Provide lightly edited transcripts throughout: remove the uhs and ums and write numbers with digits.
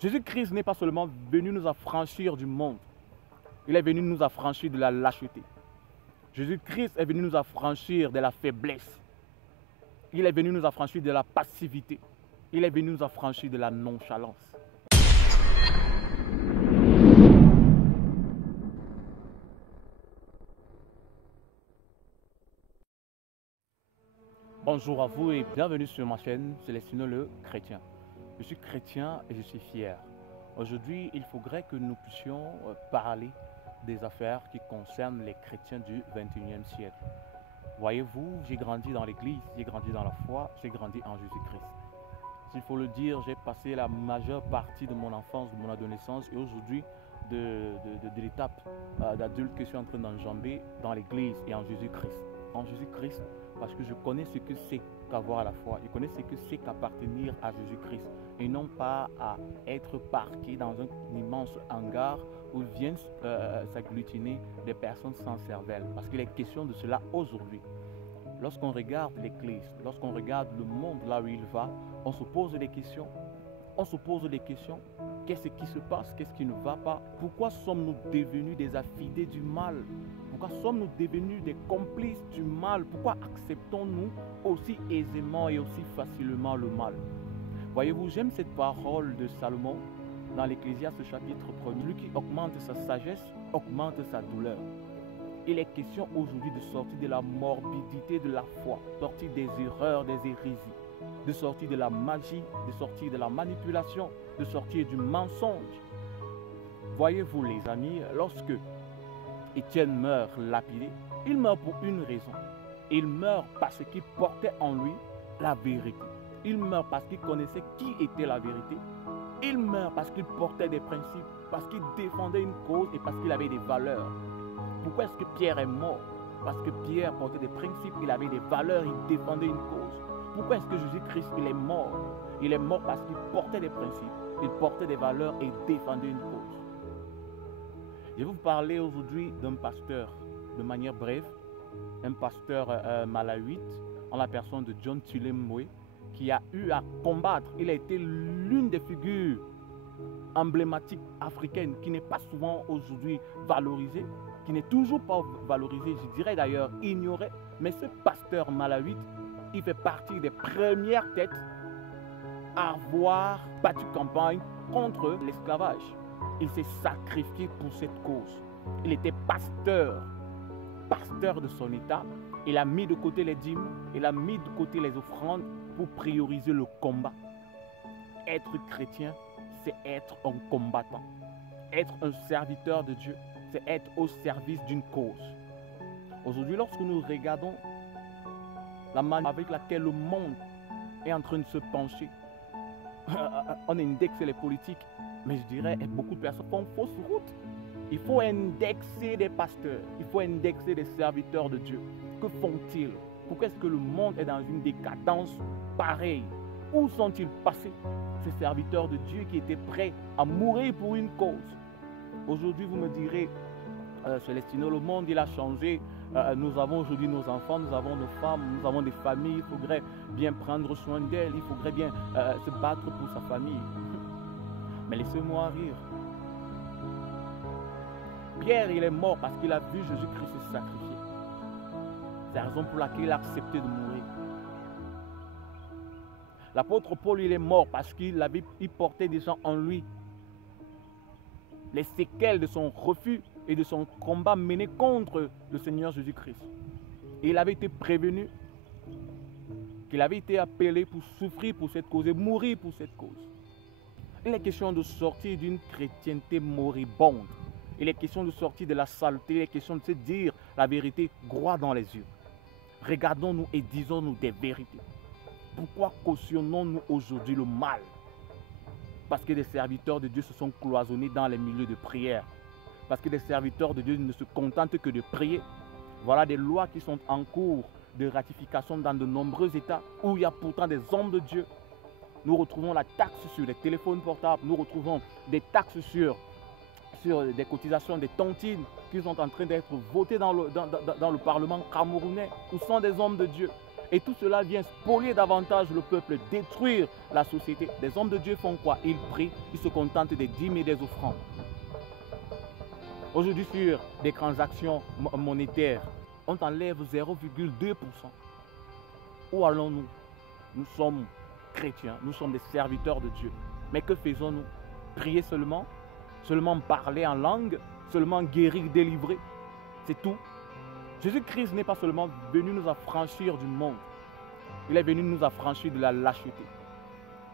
Jésus-Christ n'est pas seulement venu nous affranchir du monde, il est venu nous affranchir de la lâcheté. Jésus-Christ est venu nous affranchir de la faiblesse. Il est venu nous affranchir de la passivité. Il est venu nous affranchir de la nonchalance. Bonjour à vous et bienvenue sur ma chaîne Célestino le chrétien. Je suis chrétien et je suis fier. Aujourd'hui, il faudrait que nous puissions parler des affaires qui concernent les chrétiens du 21e siècle. Voyez-vous, j'ai grandi dans l'église, j'ai grandi dans la foi, j'ai grandi en Jésus-Christ. S'il faut le dire, j'ai passé la majeure partie de mon enfance, de mon adolescence et aujourd'hui de l'étape d'adulte que je suis en train d'enjamber dans l'église et en Jésus-Christ. En Jésus-Christ, parce que je connais ce que c'est qu'avoir la foi, je connais ce que c'est qu'appartenir à Jésus-Christ et non pas à être parqué dans un immense hangar où viennent s'agglutiner des personnes sans cervelle. Parce qu'il est question de cela aujourd'hui. Lorsqu'on regarde l'église, lorsqu'on regarde le monde là où il va, on se pose des questions. On se pose des questions. Qu'est-ce qui se passe? Qu'est-ce qui ne va pas? Pourquoi sommes-nous devenus des affidés du mal? Pourquoi sommes-nous devenus des complices du mal? Pourquoi acceptons-nous aussi aisément et aussi facilement le mal? Voyez-vous, j'aime cette parole de Salomon dans l'Ecclésiaste chapitre 1er. Celui qui augmente sa sagesse, augmente sa douleur. Il est question aujourd'hui de sortir de la morbidité de la foi, de sortir des erreurs, des hérésies, de sortir de la magie, de sortir de la manipulation, de sortir du mensonge. Voyez-vous les amis, lorsque Étienne meurt lapidé, il meurt pour une raison. Il meurt parce qu'il portait en lui la vérité. Il meurt parce qu'il connaissait qui était la vérité. Il meurt parce qu'il portait des principes, parce qu'il défendait une cause et parce qu'il avait des valeurs. Pourquoi est-ce que Pierre est mort? Parce que Pierre portait des principes, il avait des valeurs, il défendait une cause. Pourquoi est-ce que Jésus-Christ il est mort? Il est mort parce qu'il portait des principes, il portait des valeurs et défendait une cause. Je vais vous parler aujourd'hui d'un pasteur de manière brève, un pasteur malawite en la personne de John Tulemwe qui a eu à combattre. Il a été l'une des figures emblématiques africaines qui n'est pas souvent aujourd'hui valorisée, qui n'est toujours pas valorisée, je dirais d'ailleurs ignorée. Mais ce pasteur malawite, il fait partie des premières têtes à avoir battu campagne contre l'esclavage. Il s'est sacrifié pour cette cause. Il était pasteur de son état. Il a mis de côté les dîmes, il a mis de côté les offrandes pour prioriser le combat. Être chrétien, c'est être un combattant. Être un serviteur de Dieu, c'est être au service d'une cause. Aujourd'hui, lorsque nous regardons la manière avec laquelle le monde est en train de se pencher, on indexe les politiques, mais je dirais que beaucoup de personnes font fausse route. Il faut indexer des pasteurs, il faut indexer des serviteurs de Dieu. Que font-ils? Pourquoi est-ce que le monde est dans une décadence pareille? Où sont-ils passés, ces serviteurs de Dieu qui étaient prêts à mourir pour une cause? Aujourd'hui, vous me direz, Célestino, le monde il a changé. Nous avons aujourd'hui nos enfants, nous avons nos femmes, nous avons des familles. Il faudrait bien prendre soin d'elles, il faudrait bien se battre pour sa famille. Mais laissez-moi rire. Pierre, il est mort parce qu'il a vu Jésus-Christ se sacrifier. C'est la raison pour laquelle il a accepté de mourir. L'apôtre Paul, il est mort parce qu'il portait déjà en lui les séquelles de son refus et de son combat mené contre le Seigneur Jésus-Christ. Et il avait été prévenu qu'il avait été appelé pour souffrir pour cette cause et mourir pour cette cause. Il est question de sortir d'une chrétienté moribonde. Il est question de sortir de la saleté. Il est question de se dire la vérité droit dans les yeux. Regardons-nous et disons-nous des vérités. Pourquoi cautionnons-nous aujourd'hui le mal? Parce que des serviteurs de Dieu se sont cloisonnés dans les milieux de prière. Parce que des serviteurs de Dieu ne se contentent que de prier. Voilà des lois qui sont en cours de ratification dans de nombreux États où il y a pourtant des hommes de Dieu. Nous retrouvons la taxe sur les téléphones portables. Nous retrouvons des taxes sur des cotisations, des tontines qui sont en train d'être votées dans le Parlement camerounais. Où sont des hommes de Dieu? Et tout cela vient spolier davantage le peuple, détruire la société. Les hommes de Dieu font quoi? Ils prient, ils se contentent des dîmes et des offrandes. Aujourd'hui, sur des transactions monétaires, on t'enlève 0,2%. Où allons-nous? Nous sommes chrétiens, nous sommes des serviteurs de Dieu. Mais que faisons-nous? Prier seulement? Seulement parler en langue? Seulement guérir, délivrer? C'est tout? Jésus-Christ n'est pas seulement venu nous affranchir du monde. Il est venu nous affranchir de la lâcheté.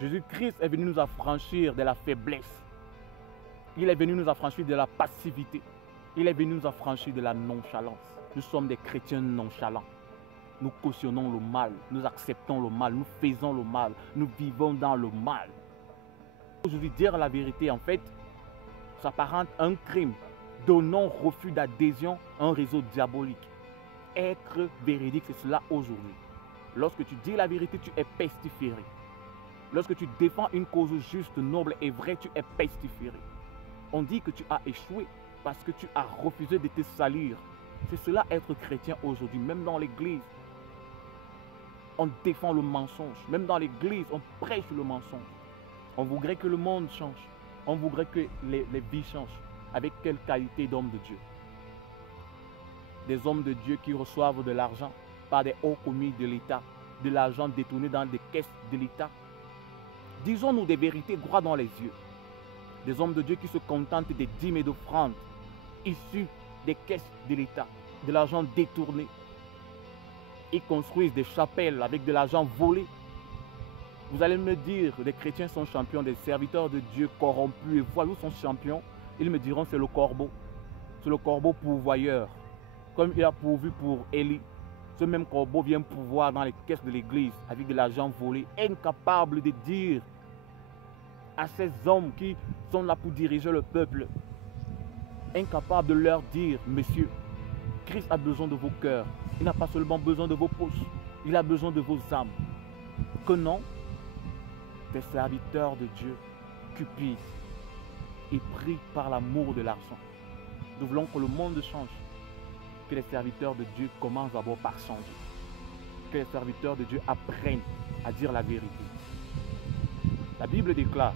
Jésus-Christ est venu nous affranchir de la faiblesse. Il est venu nous affranchir de la passivité. Il est venu nous affranchir de la nonchalance. Nous sommes des chrétiens nonchalants. Nous cautionnons le mal, nous acceptons le mal, nous faisons le mal, nous vivons dans le mal. Aujourd'hui, dire la vérité, en fait, s'apparente à un crime. Donnons refus d'adhésion à un réseau diabolique. Être véridique, c'est cela aujourd'hui. Lorsque tu dis la vérité, tu es pestiféré. Lorsque tu défends une cause juste, noble et vraie, tu es pestiféré. On dit que tu as échoué parce que tu as refusé de te salir. C'est cela être chrétien aujourd'hui, même dans l'église. On défend le mensonge. Même dans l'église, on prêche le mensonge. On voudrait que le monde change. On voudrait que les vies changent. Avec quelle qualité d'hommes de Dieu? Des hommes de Dieu qui reçoivent de l'argent par des hauts commis de l'État, de l'argent détourné dans des caisses de l'État. Disons-nous des vérités droit dans les yeux. Des hommes de Dieu qui se contentent des dîmes et d'offrandes issues des caisses de l'État, de l'argent détourné. Ils construisent des chapelles avec de l'argent volé. Vous allez me dire, les chrétiens sont champions, des serviteurs de Dieu corrompus et voyous sont champions. Ils me diront, c'est le corbeau. C'est le corbeau pourvoyeur. Comme il a pourvu pour Élie, ce même corbeau vient pourvoir dans les caisses de l'église avec de l'argent volé, incapable de dire à ces hommes qui sont là pour diriger le peuple, incapable de leur dire, messieurs, Christ a besoin de vos cœurs. Il n'a pas seulement besoin de vos poches, il a besoin de vos âmes. Que non, des serviteurs de Dieu cupides et pris par l'amour de l'argent. Nous voulons que le monde change, que les serviteurs de Dieu commencent d'abord par changer, que les serviteurs de Dieu apprennent à dire la vérité. La Bible déclare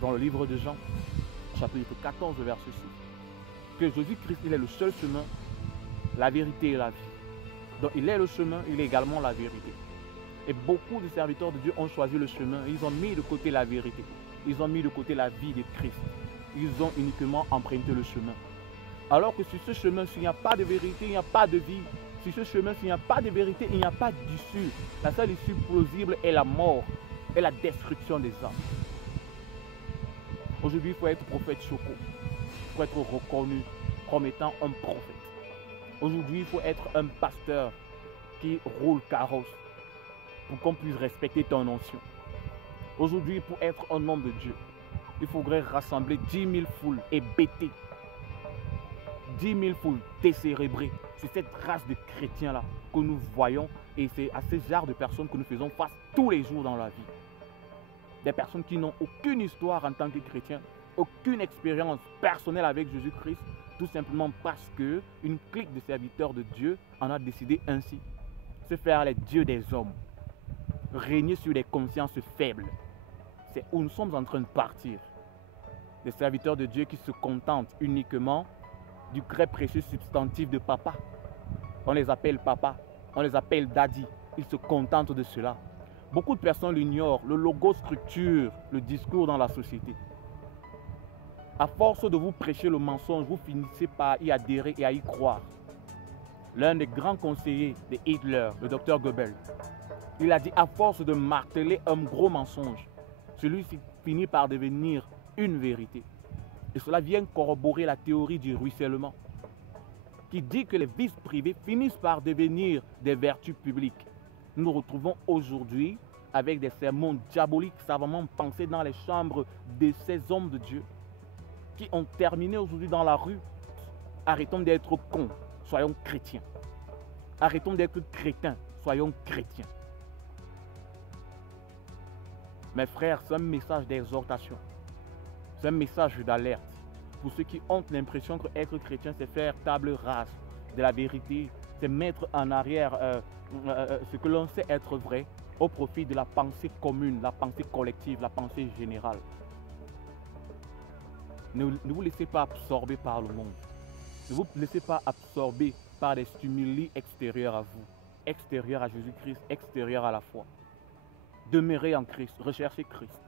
dans le livre de Jean, chapitre 14, verset 6, que Jésus-Christ, il est le seul chemin, la vérité et la vie. Donc il est le chemin, il est également la vérité. Et beaucoup de serviteurs de Dieu ont choisi le chemin, ils ont mis de côté la vérité, ils ont mis de côté la vie de Christ. Ils ont uniquement emprunté le chemin. Alors que sur ce chemin, s'il n'y a pas de vérité, il n'y a pas de vie. Sur ce chemin, s'il n'y a pas de vérité, il n'y a pas d'issue. La seule issue plausible est la mort et la destruction des âmes. Aujourd'hui, il faut être prophète Choco. Il faut être reconnu comme étant un prophète. Aujourd'hui, il faut être un pasteur qui roule carrosse pour qu'on puisse respecter ton onction. Aujourd'hui, pour être un homme de Dieu, il faudrait rassembler 10 000 foules et bêter. 10 000 foules décérébrées. C'est cette race de chrétiens-là que nous voyons et c'est à ces genres de personnes que nous faisons face tous les jours dans la vie. Des personnes qui n'ont aucune histoire en tant que chrétiens, aucune expérience personnelle avec Jésus-Christ, tout simplement parce qu'une clique de serviteurs de Dieu en a décidé ainsi. Se faire les dieux des hommes, régner sur les consciences faibles. C'est où nous sommes en train de partir. Des serviteurs de Dieu qui se contentent uniquement du très précieux substantif de papa. On les appelle papa, on les appelle daddy. Ils se contentent de cela. Beaucoup de personnes l'ignorent. Le logo structure le discours dans la société. À force de vous prêcher le mensonge, vous finissez par y adhérer et à y croire. L'un des grands conseillers de Hitler, le docteur Goebbels, il a dit à force de marteler un gros mensonge, celui-ci finit par devenir une vérité. Et cela vient corroborer la théorie du ruissellement, qui dit que les vices privés finissent par devenir des vertus publiques. Nous nous retrouvons aujourd'hui avec des sermons diaboliques savamment pensés dans les chambres de ces hommes de Dieu qui ont terminé aujourd'hui dans la rue. Arrêtons d'être cons, soyons chrétiens. Arrêtons d'être crétins, soyons chrétiens. Mes frères, c'est un message d'exhortation. C'est un message d'alerte pour ceux qui ont l'impression qu'être chrétien, c'est faire table rase de la vérité, C'est mettre en arrière ce que l'on sait être vrai au profit de la pensée commune, la pensée collective, la pensée générale. Ne vous laissez pas absorber par le monde. Ne vous laissez pas absorber par des stimuli extérieurs à vous, extérieurs à Jésus-Christ, extérieurs à la foi. Demeurez en Christ, recherchez Christ.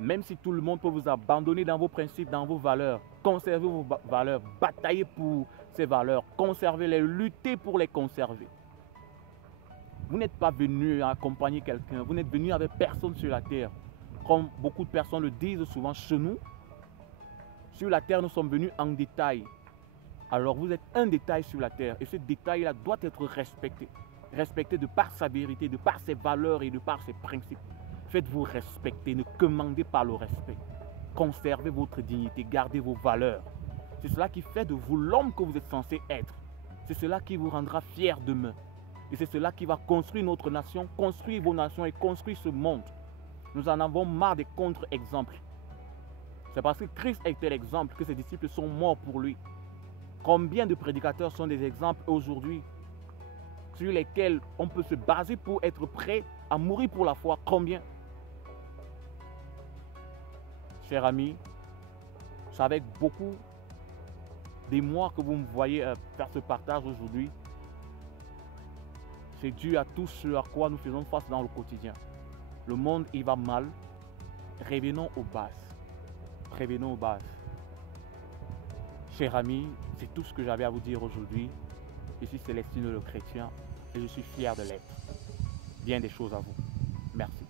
Même si tout le monde peut vous abandonner dans vos principes, dans vos valeurs, conservez vos valeurs, bataillez pour ces valeurs, conservez-les, luttez pour les conserver. Vous n'êtes pas venu accompagner quelqu'un, vous n'êtes venu avec personne sur la terre. Comme beaucoup de personnes le disent souvent chez nous, sur la terre nous sommes venus en détail. Alors vous êtes un détail sur la terre et ce détail-là doit être respecté. Respecté de par sa vérité, de par ses valeurs et de par ses principes. Faites-vous respecter, ne commandez pas le respect. Conservez votre dignité, gardez vos valeurs. C'est cela qui fait de vous l'homme que vous êtes censé être. C'est cela qui vous rendra fier demain. Et c'est cela qui va construire notre nation, construire vos nations et construire ce monde. Nous en avons marre des contre-exemples. C'est parce que Christ était l'exemple que ses disciples sont morts pour lui. Combien de prédicateurs sont des exemples aujourd'hui sur lesquels on peut se baser pour être prêt à mourir pour la foi? Combien? Chers amis, c'est avec beaucoup d'émoi que vous me voyez faire ce partage aujourd'hui. C'est dû à tout ce à quoi nous faisons face dans le quotidien. Le monde, il va mal. Revenons aux bases. Revenons aux bases. Chers amis, c'est tout ce que j'avais à vous dire aujourd'hui. Je suis Célestino le chrétien et je suis fier de l'être. Bien des choses à vous. Merci.